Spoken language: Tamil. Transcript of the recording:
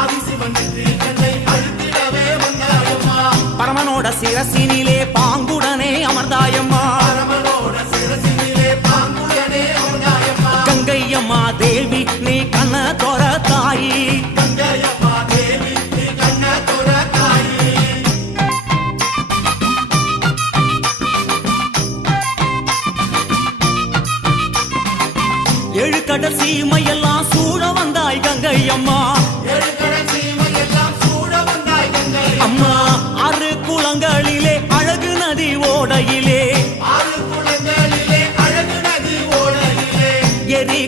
ஆதிசிவன் நெற்றி கண்ணை அழுத்திடவே வந்தாயம்மா. பரமனோட சிரசினிலே பாங்குடனே அமர்ந்தாயம்மா. கங்கையம்மா தேவி நீ கண்ண தோர தாயி. ஏழு கடல் சீமையெல்லாம் சூழ வந்தாய் கங்கையம்மா. அம்மா ஆறு குளங்களிலே அழகு நதி ஓடையிலே எரி